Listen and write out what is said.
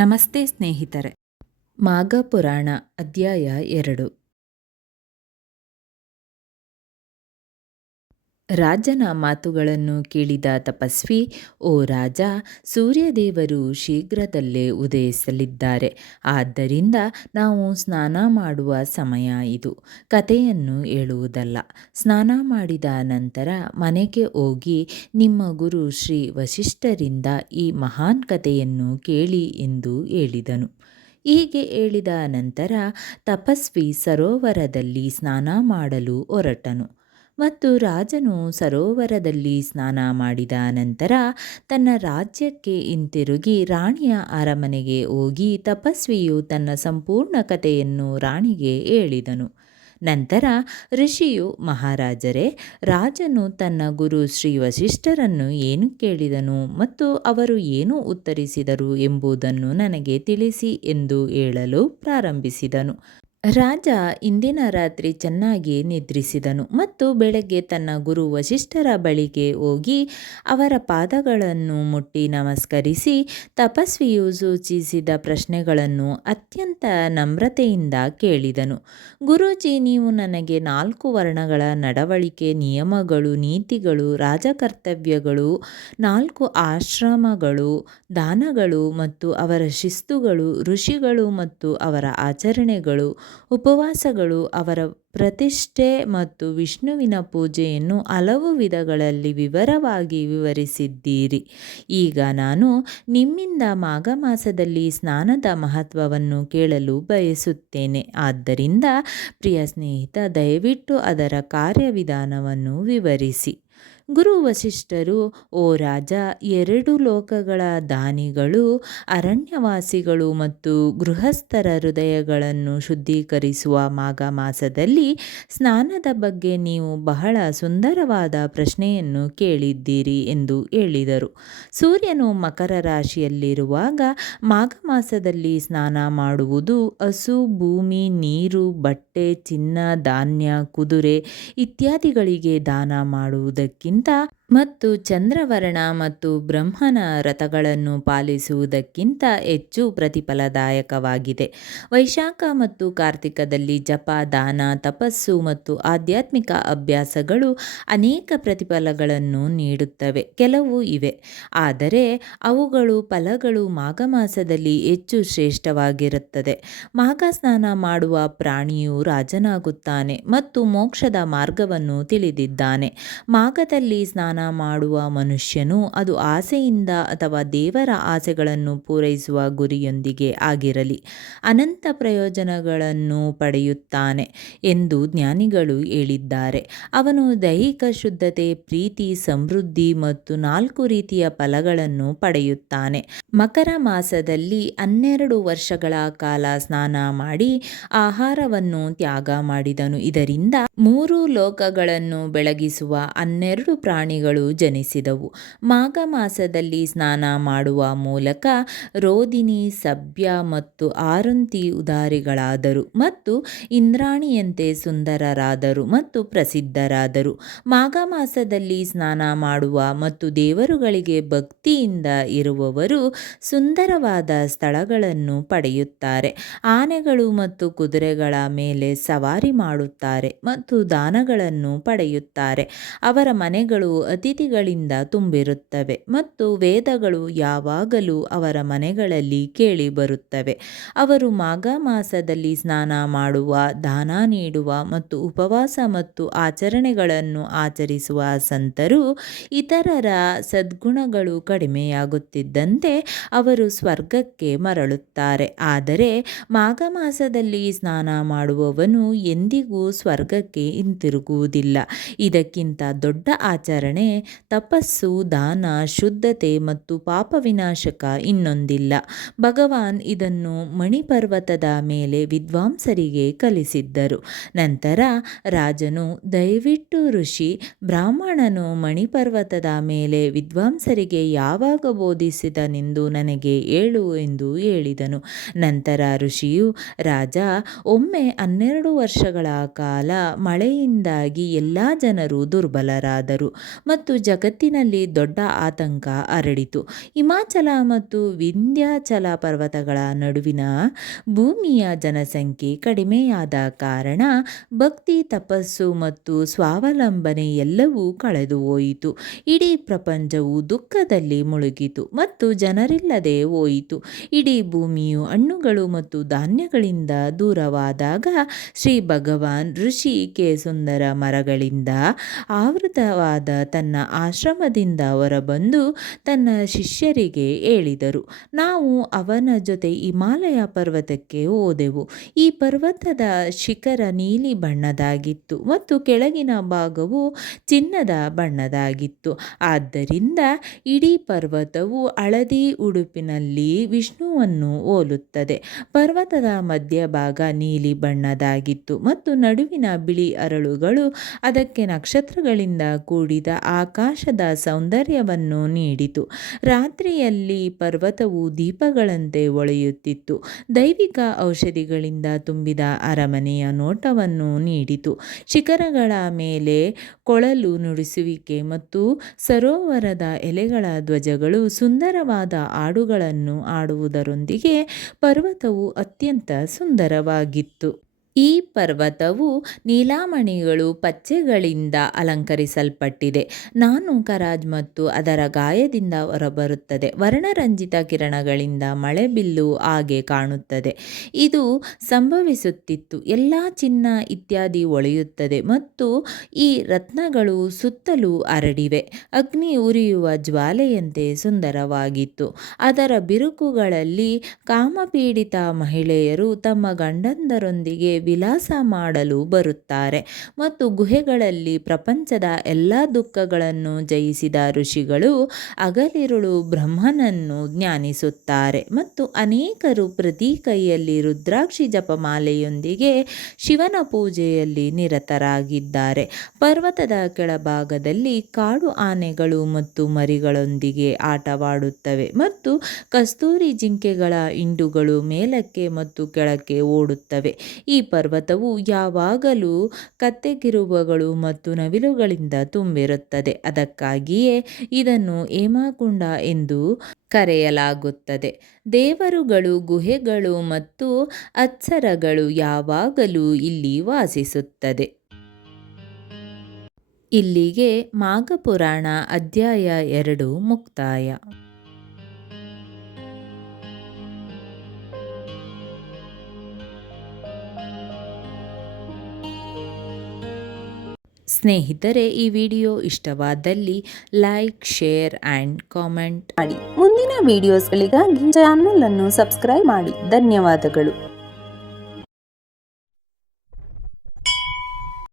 ನಮಸ್ತೆ ಸ್ನೇಹಿತರೆ. ಮಾಘ ಪುರಾಣ ಅಧ್ಯಾಯ 2. ರಾಜನ ಮಾತುಗಳನ್ನು ಕೇಳಿದ ತಪಸ್ವಿ, ಓ ರಾಜ, ಸೂರ್ಯದೇವರು ಶೀಘ್ರದಲ್ಲೇ ಉದಯಿಸಲಿದ್ದಾರೆ. ಆದ್ದರಿಂದ ನಾವು ಸ್ನಾನ ಮಾಡುವ ಸಮಯ ಇದು. ಕಥೆಯನ್ನು ಹೇಳುವುದಲ್ಲ. ಸ್ನಾನ ಮಾಡಿದ ನಂತರ ಮನೆಗೆ ಹೋಗಿ ನಿಮ್ಮ ಗುರು ಶ್ರೀ ವಸಿಷ್ಠರಿಂದ ಈ ಮಹಾನ್ ಕಥೆಯನ್ನು ಕೇಳಿ ಎಂದು ಹೇಳಿದನು. ಹೀಗೆ ಹೇಳಿದ ನಂತರ ತಪಸ್ವಿ ಸರೋವರದಲ್ಲಿ ಸ್ನಾನ ಮಾಡಲು ಹೊರಟನು. ಮತ್ತು ರಾಜನು ಸರೋವರದಲ್ಲಿ ಸ್ನಾನ ಮಾಡಿದ ನಂತರ ತನ್ನ ರಾಜ್ಯಕ್ಕೆ ಹಿಂತಿರುಗಿ ರಾಣಿಯ ಅರಮನೆಗೆ ಹೋಗಿ ತಪಸ್ವಿಯು ತನ್ನ ಸಂಪೂರ್ಣ ಕಥೆಯನ್ನು ರಾಣಿಗೆ ಹೇಳಿದನು. ನಂತರ ಋಷಿಯು, ಮಹಾರಾಜರೇ, ರಾಜನು ತನ್ನ ಗುರು ಶ್ರೀ ವಸಿಷ್ಠರನ್ನು ಏನು ಕೇಳಿದನು ಮತ್ತು ಅವರು ಏನು ಉತ್ತರಿಸಿದರು ಎಂಬುದನ್ನು ನನಗೆ ತಿಳಿಸಿ ಎಂದು ಹೇಳಲು ಪ್ರಾರಂಭಿಸಿದನು. ರಾಜ ಇಂದಿನ ರಾತ್ರಿ ಚೆನ್ನಾಗಿ ನಿದ್ರಿಸಿದನು ಮತ್ತು ಬೆಳಗ್ಗೆ ತನ್ನ ಗುರು ವಸಿಷ್ಠರ ಬಳಿಗೆ ಹೋಗಿ ಅವರ ಪಾದಗಳನ್ನು ಮುಟ್ಟಿ ನಮಸ್ಕರಿಸಿ ತಪಸ್ವಿಯು ಸೂಚಿಸಿದ ಪ್ರಶ್ನೆಗಳನ್ನು ಅತ್ಯಂತ ನಮ್ರತೆಯಿಂದ ಕೇಳಿದನು. ಗುರೂಜಿ, ನೀವು ನನಗೆ 4 ವರ್ಣಗಳ ನಡವಳಿಕೆ, ನಿಯಮಗಳು, ನೀತಿಗಳು, ರಾಜಕರ್ತವ್ಯಗಳು, 4 ಆಶ್ರಮಗಳು, ದಾನಗಳು ಮತ್ತು ಅವರ ಶಿಸ್ತುಗಳು, ಋಷಿಗಳು ಮತ್ತು ಅವರ ಆಚರಣೆಗಳು, ಉಪವಾಸಗಳು, ಅವರ ಪ್ರತಿಷ್ಠೆ ಮತ್ತು ವಿಷ್ಣುವಿನ ಪೂಜೆಯನ್ನು ಹಲವು ವಿಧಗಳಲ್ಲಿ ವಿವರವಾಗಿ ವಿವರಿಸಿದ್ದೀರಿ. ಈಗ ನಾನು ನಿಮ್ಮಿಂದ ಮಾಘ ಮಾಸದಲ್ಲಿ ಸ್ನಾನದ ಮಹತ್ವವನ್ನು ಕೇಳಲು ಬಯಸುತ್ತೇನೆ. ಆದ್ದರಿಂದ ಪ್ರಿಯ ಸ್ನೇಹಿತ, ದಯವಿಟ್ಟು ಅದರ ಕಾರ್ಯವಿಧಾನವನ್ನು ವಿವರಿಸಿ. ಗುರು ವಸಿಷ್ಠರು, ಓ ರಾಜ, 2 ಲೋಕಗಳ ದಾನಿಗಳು, ಅರಣ್ಯವಾಸಿಗಳು ಮತ್ತು ಗೃಹಸ್ಥರ ಹೃದಯಗಳನ್ನು ಶುದ್ಧೀಕರಿಸುವ ಮಾಘ ಮಾಸದಲ್ಲಿ ಸ್ನಾನದ ಬಗ್ಗೆ ನೀವು ಬಹಳ ಸುಂದರವಾದ ಪ್ರಶ್ನೆಯನ್ನು ಕೇಳಿದ್ದೀರಿ ಎಂದು ಹೇಳಿದರು. ಸೂರ್ಯನು ಮಕರ ರಾಶಿಯಲ್ಲಿರುವಾಗ ಮಾಘ ಮಾಸದಲ್ಲಿ ಸ್ನಾನ ಮಾಡುವುದು ಹಸು, ಭೂಮಿ, ನೀರು, ಬಟ್ಟೆ, ಚಿನ್ನ, ಧಾನ್ಯ, ಕುದುರೆ ಇತ್ಯಾದಿಗಳಿಗೆ ದಾನ ಮಾಡುವುದಕ್ಕಿಂತ ಮತ್ತು ಚಂದ್ರವರ್ಣ ಮತ್ತು ಬ್ರಹ್ಮನ ರಥಗಳನ್ನು ಪಾಲಿಸುವುದಕ್ಕಿಂತ ಹೆಚ್ಚು ಪ್ರತಿಫಲದಾಯಕವಾಗಿದೆ. ವೈಶಾಖ ಮತ್ತು ಕಾರ್ತಿಕದಲ್ಲಿ ಜಪ, ದಾನ, ತಪಸ್ಸು ಮತ್ತು ಆಧ್ಯಾತ್ಮಿಕ ಅಭ್ಯಾಸಗಳು ಅನೇಕ ಪ್ರತಿಫಲಗಳನ್ನು ನೀಡುತ್ತವೆ. ಕೆಲವು ಇವೆ, ಆದರೆ ಅವುಗಳು ಫಲಗಳು ಮಾಘ ಮಾಸದಲ್ಲಿ ಹೆಚ್ಚು ಶ್ರೇಷ್ಠವಾಗಿರುತ್ತದೆ. ಮಾಘ ಸ್ನಾನ ಮಾಡುವ ಪ್ರಾಣಿಯು ರಾಜನಾಗುತ್ತಾನೆ ಮತ್ತು ಮೋಕ್ಷದ ಮಾರ್ಗವನ್ನು ತಿಳಿದಿದ್ದಾನೆ. ಮಾಘದಲ್ಲಿ ಸ್ನಾನ ಮಾಡುವ ಮನುಷ್ಯನು ಅದು ಆಸೆಯಿಂದ ಅಥವಾ ದೇವರ ಆಸೆಗಳನ್ನು ಪೂರೈಸುವ ಗುರಿಯೊಂದಿಗೆ ಆಗಿರಲಿ ಅನಂತ ಪ್ರಯೋಜನಗಳನ್ನು ಪಡೆಯುತ್ತಾನೆ ಎಂದು ಜ್ಞಾನಿಗಳು ಹೇಳಿದ್ದಾರೆ. ಅವನು ದೈಹಿಕ ಶುದ್ಧತೆ, ಪ್ರೀತಿ, ಸಮೃದ್ಧಿ ಮತ್ತು 4 ರೀತಿಯ ಫಲಗಳನ್ನು ಪಡೆಯುತ್ತಾನೆ. ಮಕರ ಮಾಸದಲ್ಲಿ 12 ವರ್ಷಗಳ ಕಾಲ ಸ್ನಾನ ಮಾಡಿ ಆಹಾರವನ್ನು ತ್ಯಾಗ ಮಾಡಿದನು. ಇದರಿಂದ 3 ಲೋಕಗಳನ್ನು ಬೆಳಗಿಸುವ 12 ಪ್ರಾಣಿಗಳು ಜನಿಸಿದವು. ಮಾಘ ಮಾಸದಲ್ಲಿ ಸ್ನಾನ ಮಾಡುವ ಮೂಲಕ ರೋದಿನಿ, ಸಭ್ಯ ಮತ್ತು ಆರುಂತಿ ಉದಾರಿಗಳಾದರು ಮತ್ತು ಇಂದ್ರಾಣಿಯಂತೆ ಸುಂದರರಾದರು ಮತ್ತು ಪ್ರಸಿದ್ಧರಾದರು. ಮಾಘ ಮಾಸದಲ್ಲಿ ಸ್ನಾನ ಮಾಡುವ ಮತ್ತು ದೇವರುಗಳಿಗೆ ಭಕ್ತಿಯಿಂದ ಇರುವವರು ಸುಂದರವಾದ ಸ್ಥಳಗಳನ್ನು ಪಡೆಯುತ್ತಾರೆ. ಆನೆಗಳು ಮತ್ತು ಕುದುರೆಗಳ ಮೇಲೆ ಸವಾರಿ ಮಾಡುತ್ತಾರೆ ಮತ್ತು ದಾನಗಳನ್ನು ಪಡೆಯುತ್ತಾರೆ. ಅವರ ಮನೆಗಳು ಅತಿಥಿಗಳಿಂದ ತುಂಬಿರುತ್ತವೆ ಮತ್ತು ವೇದಗಳು ಯಾವಾಗಲೂ ಅವರ ಮನೆಗಳಲ್ಲಿ ಕೇಳಿಬರುತ್ತವೆ. ಅವರು ಮಾಘ ಮಾಸದಲ್ಲಿ ಸ್ನಾನ ಮಾಡುವ, ದಾನ ನೀಡುವ ಮತ್ತು ಉಪವಾಸ ಮತ್ತು ಆಚರಣೆಗಳನ್ನು ಆಚರಿಸುವ ಸಂತರು ಇತರರ ಸದ್ಗುಣಗಳು ಕಡಿಮೆಯಾಗುತ್ತಿದ್ದಂತೆ ಅವರು ಸ್ವರ್ಗಕ್ಕೆ ಮರಳುತ್ತಾರೆ. ಆದರೆ ಮಾಘ ಮಾಸದಲ್ಲಿ ಸ್ನಾನ ಮಾಡುವವನು ಎಂದಿಗೂ ಸ್ವರ್ಗಕ್ಕೆ ಹಿಂತಿರುಗುವುದಿಲ್ಲ. ಇದಕ್ಕಿಂತ ದೊಡ್ಡ ಆಚರಣೆ, ತಪಸ್ಸು, ದಾನ, ಶುದ್ಧತೆ ಮತ್ತು ಪಾಪ ವಿನಾಶಕ ಇನ್ನೊಂದಿಲ್ಲ. ಭಗವಾನ್ ಇದನ್ನು ಮಣಿಪರ್ವತದ ಮೇಲೆ ವಿದ್ವಾಂಸರಿಗೆ ಕಲಿಸಿದ್ದರು. ನಂತರ ರಾಜನು, ದಯವಿಟ್ಟು ಋಷಿ ಬ್ರಾಹ್ಮಣನು ಮಣಿಪರ್ವತದ ಮೇಲೆ ವಿದ್ವಾಂಸರಿಗೆ ಯಾವಾಗ ಬೋಧಿಸಿದನೆಂದು ನನಗೆ ಹೇಳು ಎಂದು ಹೇಳಿದನು. ನಂತರ ಋಷಿಯು, ರಾಜ, ಒಮ್ಮೆ 12 ವರ್ಷಗಳ ಕಾಲ ಮಳೆಯಿಂದಾಗಿ ಎಲ್ಲ ಜನರು ದುರ್ಬಲರಾದರು ಮತ್ತು ಜಗತ್ತಿನಲ್ಲಿ ದೊಡ್ಡ ಆತಂಕ ಹರಡಿತು. ಹಿಮಾಚಲ ಮತ್ತು ವಿಂಧ್ಯಾಚಲ ಪರ್ವತಗಳ ನಡುವಿನ ಭೂಮಿಯ ಜನಸಂಖ್ಯೆ ಕಡಿಮೆಯಾದ ಕಾರಣ ಭಕ್ತಿ, ತಪಸ್ಸು ಮತ್ತು ಸ್ವಾವಲಂಬನೆ ಎಲ್ಲವೂ ಕಳೆದುಹೋಯಿತು. ಇಡೀ ಪ್ರಪಂಚವು ದುಃಖದಲ್ಲಿ ಮುಳುಗಿತು ಮತ್ತು ಜನರಿಲ್ಲದೆ ಹೋಯಿತು. ಇಡೀ ಭೂಮಿಯು ಹಣ್ಣುಗಳು ಮತ್ತು ಧಾನ್ಯಗಳಿಂದ ದೂರವಾದಾಗ ಶ್ರೀ ಭಗವಾನ್ ಋಷಿ ಸುಂದರ ಮರಗಳಿಂದ ಆವೃತವಾದ ತನ್ನ ಆಶ್ರಮದಿಂದ ಹೊರಬಂದು ತನ್ನ ಶಿಷ್ಯರಿಗೆ ಹೇಳಿದರು, ನಾವು ಅವನ ಜೊತೆ ಹಿಮಾಲಯ ಪರ್ವತಕ್ಕೆ ಹೋದೆವು. ಈ ಪರ್ವತದ ಶಿಖರ ನೀಲಿ ಬಣ್ಣದಾಗಿತ್ತು ಮತ್ತು ಕೆಳಗಿನ ಭಾಗವು ಚಿನ್ನದ ಬಣ್ಣದಾಗಿತ್ತು. ಆದ್ದರಿಂದ ಇಡೀ ಪರ್ವತವು ಹಳದಿ ಉಡುಪಿನಲ್ಲಿ ವಿಷ್ಣುವನ್ನು ಹೋಲುತ್ತದೆ. ಪರ್ವತದ ಮಧ್ಯಭಾಗ ನೀಲಿ ಬಣ್ಣದಾಗಿತ್ತು ಮತ್ತು ನಡುವಿನ ಬಿಳಿ ಹರಳುಗಳು ಅದಕ್ಕೆ ನಕ್ಷತ್ರಗಳಿಂದ ಕೂಡಿದ ಆಕಾಶದ ಸೌಂದರ್ಯವನ್ನು ನೀಡಿತು. ರಾತ್ರಿಯಲ್ಲಿ ಪರ್ವತವು ದೀಪಗಳಂತೆ ಹೊಳೆಯುತ್ತಿತ್ತು, ದೈವಿಕ ಔಷಧಿಗಳಿಂದ ತುಂಬಿದ ಅರಮನೆಯ ನೋಟವನ್ನು ನೀಡಿತು. ಶಿಖರಗಳ ಮೇಲೆ ಕೊಳಲು ನುಡಿಸುವಿಕೆ ಮತ್ತು ಸರೋವರದ ಎಲೆಗಳ ಧ್ವಜಗಳು ಸುಂದರವಾದ ಹಾಡುಗಳನ್ನು ಹಾಡುವುದರೊಂದಿಗೆ ಪರ್ವತವು ಅತ್ಯಂತ ಸುಂದರವಾಗಿತ್ತು. ಈ ಪರ್ವತವು ನೀಲಮಣಿಗಳು ಪಚ್ಚೆಗಳಿಂದ ಅಲಂಕರಿಸಲ್ಪಟ್ಟಿದೆ. ನಾನು ಕರಾಜ್ ಮತ್ತು ಅದರ ಗಾಯದಿಂದ ಹೊರಬರುತ್ತದೆ. ವರ್ಣರಂಜಿತ ಕಿರಣಗಳಿಂದ ಮಳೆಬಿಲ್ಲು ಹಾಗೆ ಕಾಣುತ್ತದೆ. ಇದು ಸಂಭವಿಸುತ್ತಿತ್ತು. ಎಲ್ಲ ಚಿನ್ನ ಇತ್ಯಾದಿ ಹೊಳೆಯುತ್ತದೆ ಮತ್ತು ಈ ರತ್ನಗಳು ಸುತ್ತಲೂ ಹರಡಿವೆ. ಅಗ್ನಿ ಉರಿಯುವ ಜ್ವಾಲೆಯಂತೆ ಸುಂದರವಾಗಿತ್ತು. ಅದರ ಬಿರುಕುಗಳಲ್ಲಿ ಕಾಮಪೀಡಿತ ಮಹಿಳೆಯರು ತಮ್ಮ ಗಂಡಂದರೊಂದಿಗೆ ವಿಲಾಸ ಮಾಡಲು ಬರುತ್ತಾರೆ ಮತ್ತು ಗುಹೆಗಳಲ್ಲಿ ಪ್ರಪಂಚದ ಎಲ್ಲ ದುಃಖಗಳನ್ನು ಜಯಿಸಿದ ಋಷಿಗಳು ಹಗಲಿರುಳು ಬ್ರಹ್ಮನನ್ನು ಧ್ಯಾನಿಸುತ್ತಾರೆ ಮತ್ತು ಅನೇಕರು ಪ್ರತಿ ಕೈಯಲ್ಲಿ ರುದ್ರಾಕ್ಷಿ ಜಪಮಾಲೆಯೊಂದಿಗೆ ಶಿವನ ಪೂಜೆಯಲ್ಲಿ ನಿರತರಾಗಿದ್ದಾರೆ. ಪರ್ವತದ ಕೆಳಭಾಗದಲ್ಲಿ ಕಾಡು ಆನೆಗಳು ಮತ್ತು ಮರಿಗಳೊಂದಿಗೆ ಆಟವಾಡುತ್ತವೆ ಮತ್ತು ಕಸ್ತೂರಿ ಜಿಂಕೆಗಳ ಹಿಂಡುಗಳು ಮೇಲಕ್ಕೆ ಮತ್ತು ಕೆಳಕ್ಕೆ ಓಡುತ್ತವೆ. ಈ ಪರ್ವತವು ಯಾವಾಗಲೂ ಕತ್ತೆಕಿರುಬಗಳು ಮತ್ತು ನವಿಲುಗಳಿಂದ ತುಂಬಿರುತ್ತದೆ. ಅದಕ್ಕಾಗಿಯೇ ಇದನ್ನು ಹೇಮಕುಂಡ ಎಂದು ಕರೆಯಲಾಗುತ್ತದೆ. ದೇವರುಗಳು, ಗುಹೆಗಳು ಮತ್ತು ಅಪ್ಸರಗಳು ಯಾವಾಗಲೂ ಇಲ್ಲಿ ವಾಸಿಸುತ್ತದೆ. ಇಲ್ಲಿಗೆ ಮಾಘಪುರಾಣ ಅಧ್ಯಾಯ 2 ಮುಕ್ತಾಯ. ಸ್ನೇಹಿತರೆ, ಈ ವಿಡಿಯೋ ಇಷ್ಟವಾದಲ್ಲಿ ಲೈಕ್, ಶೇರ್ ಆ್ಯಂಡ್ ಕಾಮೆಂಟ್ ಮಾಡಿ. ಮುಂದಿನ ವಿಡಿಯೋಸ್ಗಳಿಗಾಗಿ ಚಾನಲ್ ಅನ್ನು ಸಬ್ಸ್ಕ್ರೈಬ್ ಮಾಡಿ. ಧನ್ಯವಾದಗಳು.